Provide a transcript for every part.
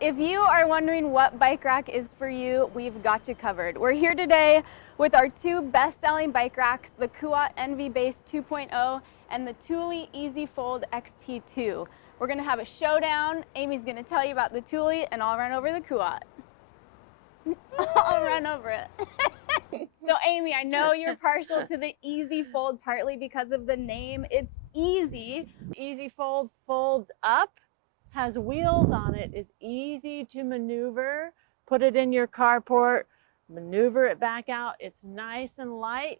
If you are wondering what bike rack is for you, we've got you covered. We're here today with our two best-selling bike racks, the Küat NV Base 2.0 and the Thule EasyFold XT2. We're gonna have a showdown. Amy's gonna tell you about the Thule and I'll run over the Küat. I'll run over it. So Amy, I know you're partial to the EasyFold partly because of the name. It's easy. EasyFold folds up, has wheels on it, it's easy to maneuver, put it in your carport, maneuver it back out, it's nice and light.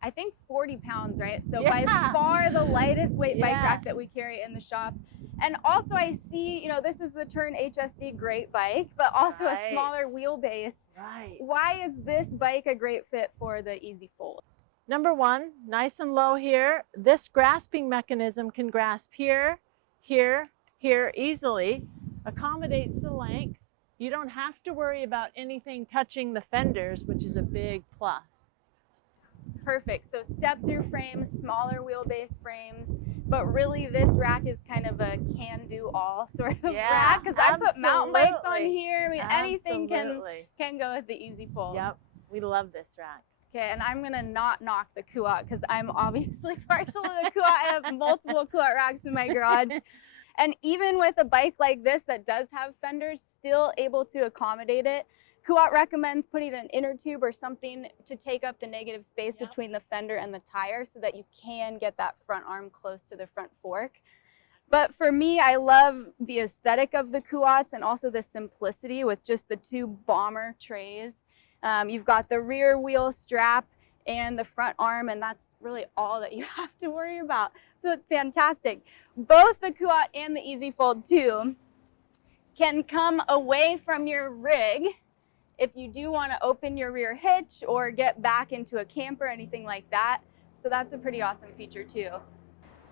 I think 40 pounds, right? So Yeah. by far the lightest weight bike rack Yes. that we carry in the shop. And also I see, you know, this is the Turn HSD great bike, but also a smaller wheelbase. Right. Why is this bike a great fit for the EasyFold? Number one, nice and low here. This grasping mechanism can grasp here, here, here easily, accommodates the length. You don't have to worry about anything touching the fenders, which is a big plus. Perfect. So step-through frames, smaller wheelbase frames, but really this rack is kind of a can-do-all sort of rack, because I put mountain bikes on here. I mean, anything can go with the EasyFold. Yep, we love this rack. Okay, and I'm gonna not knock the Küat because I'm obviously partial to the Küat. I have multiple Küat racks in my garage. And even with a bike like this that does have fenders, still able to accommodate it, Küat recommends putting an inner tube or something to take up the negative space between the fender and the tire so that you can get that front arm close to the front fork. But for me, I love the aesthetic of the Küats and also the simplicity with just the two bomber trays. You've got the rear wheel strap and the front arm, and that's really all that you have to worry about. So it's fantastic. Both the Küat and the EasyFold 2 can come away from your rig if you do want to open your rear hitch or get back into a camper, anything like that. So that's a pretty awesome feature too.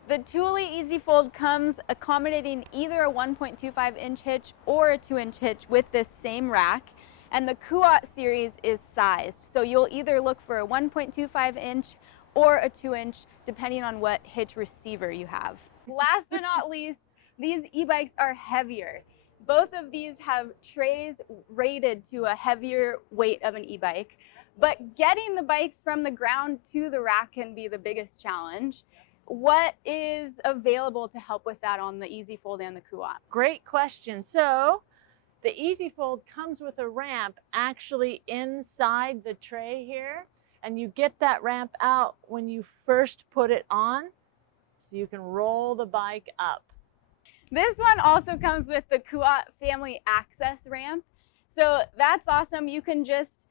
The Thule EasyFold comes accommodating either a 1.25 inch hitch or a 2-inch hitch with this same rack. And the Küat series is sized. So you'll either look for a 1.25 inch or a 2-inch, depending on what hitch receiver you have. Last but not least, these e-bikes are heavier. Both of these have trays rated to a heavier weight of an e-bike, but getting the bikes from the ground to the rack can be the biggest challenge. What is available to help with that on the EasyFold and the Küat? Great question. So the EasyFold comes with a ramp actually inside the tray here, and you get that ramp out when you first put it on, so you can roll the bike up. This one also comes with the Küat family access ramp. So that's awesome. You can just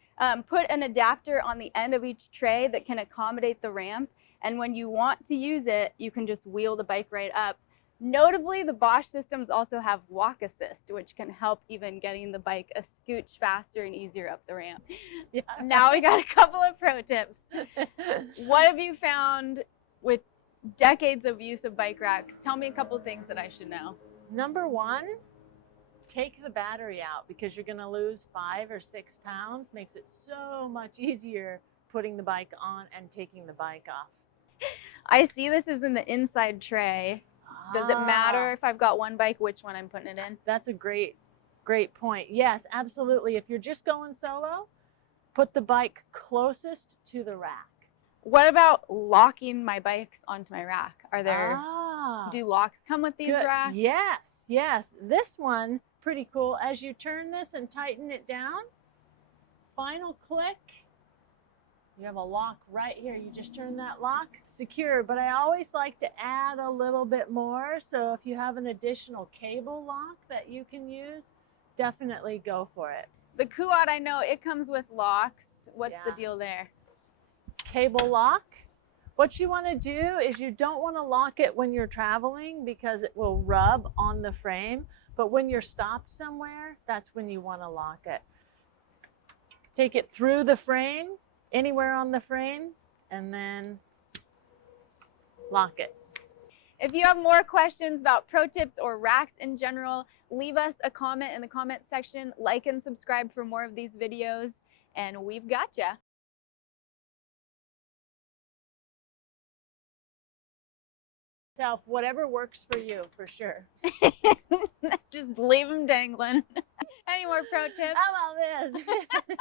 put an adapter on the end of each tray that can accommodate the ramp. And when you want to use it, you can just wheel the bike right up. Notably, the Bosch systems also have walk assist, which can help even getting the bike a scooch faster and easier up the ramp. Yeah. Now we got a couple of pro tips. What have you found with decades of use of bike racks? Tell me a couple of things that I should know. Number one, take the battery out because you're going to lose 5 or 6 pounds. Makes it so much easier putting the bike on and taking the bike off. I see this is in the inside tray. Does it matter if I've got one bike, which one I'm putting it in? That's a great point. Yes, absolutely. If you're just going solo, put the bike closest to the rack. What about locking my bikes onto my rack? Are there, do locks come with these racks? Yes, yes. This one, pretty cool. As you turn this and tighten it down, final click, you have a lock right here. You just turn that lock, secure. But I always like to add a little bit more. So if you have an additional cable lock that you can use, definitely go for it. The Küat, I know it comes with locks. What's the deal there? Cable lock. What you want to do is you don't want to lock it when you're traveling because it will rub on the frame. But when you're stopped somewhere, that's when you want to lock it. Take it through the frame, anywhere on the frame, and then lock it. If you have more questions about pro tips or racks in general, leave us a comment in the comment section, like and subscribe for more of these videos, and we've got ya. Self, whatever works for you, for sure. Just leave them dangling. Any more pro tips? How about this?